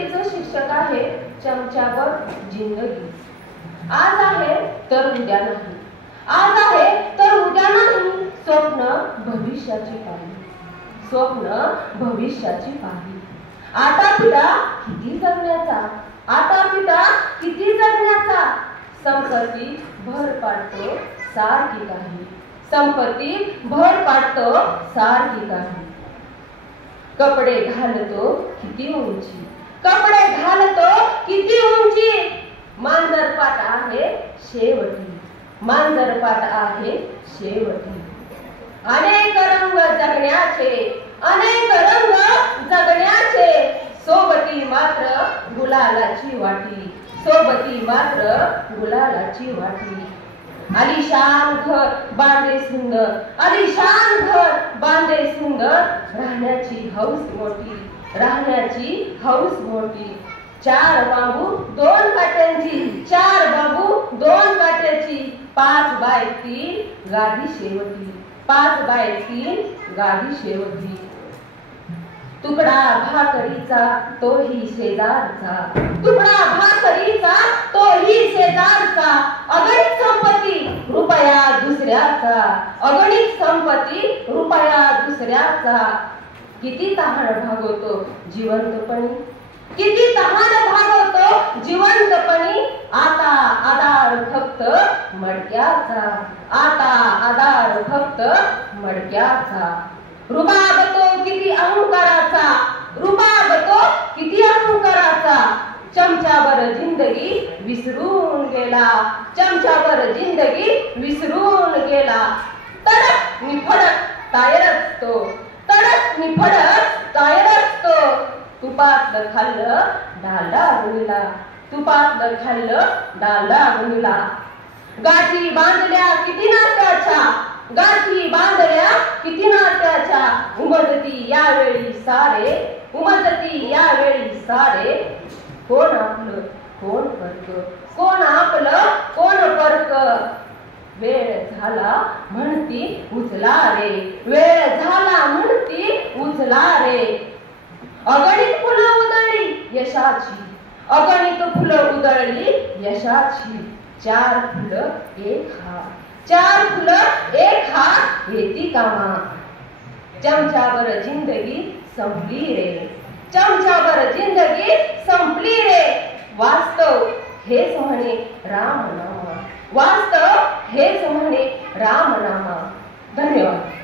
जिंदगीचं शिक्षक आहे चमच्यावर जिंदगी. आज आहे तर उद्या नाही, आज आहे तर उद्या नाही. स्वप्न भविष्याची पाही, स्वप्न भविष्याची पाही. आता पिढा किती जगण्याचा, आता पिढा किती जगण्याचा. संपत्ती भर पाडतो सारखी काही, संपत्ती भर पाडतो सारखी काही. कपडे घालतो किती उंची, कपडे घालतो किती उंची. मांजरपाट आहे शेवटी, मांजरपाट आहे शेवटी. अनेक रंग जगण्याचे, अनेक रंग जगण्याचे. सोबती मात्र गुलालाची वाटी, सोबती मात्र गुलालाची वाटी. आलिशान घर बांधे सुंदर, आलिशान घर बांधे सुंदर. राहण्याची हौस मोठी, राहण्याची हौस मोठी. चार बांबू दोन काट्यांची, चार बांबू दोन काट्याची. 5x3 गादी शेवटी, 5x3 गादी शेवटी. तुकडा भाकरीचा तोही शेजारचा, तुकडा भाकरीचा तोही शेजारचा. अगणित संपत्ती रुपया दुसऱ्याचा, अगणित संपत्ती रुपया दुसऱ्याचा. किती तहान भागवतो जिवंतपणी, किती तहान भागवतो जिवंतपणी. आता आधार फक्त मडक्याचा, आता आधार फक्त मडक्याचा. रुबाब तो किती अहंकाराचा, रुबाब तो किती अहंकाराचा. चमच्यावर जिंदगी विसरून गेला, चमच्यावर जिंदगी विसरून गेला. तडक निफडक टायरच तो, तडक निफडक टायरच तो. तुपातलं खाल्लं डालडा गुणिला, तुपातलं खाल्लं डालडा गुणिला. गाठी बांधल्या किती नात्याच्या, गाठी बांधल्या किती नात्याच्या. उमजती यावेळी सारे, उमजती यावेळी सारे. कोण आपलं कोण परक, कोण आपलं कोण परक. वेळ झाला म्हणती उचला रे, वेळ झाला म्हणती उचला रे. अगणित फुलं उधळली यशाची, अगणित फुलं उधळली यशाची. 4 फुलं एक हार, 4 फुलं एक हार येती कामा. चमच्यावर जिंदगी संपली रे, चमच्यावर जिंदगी संपली रे. वास्तव हेच म्हणे रामनामा, वास्तव हेच म्हणे रामनामा. धन्यवाद.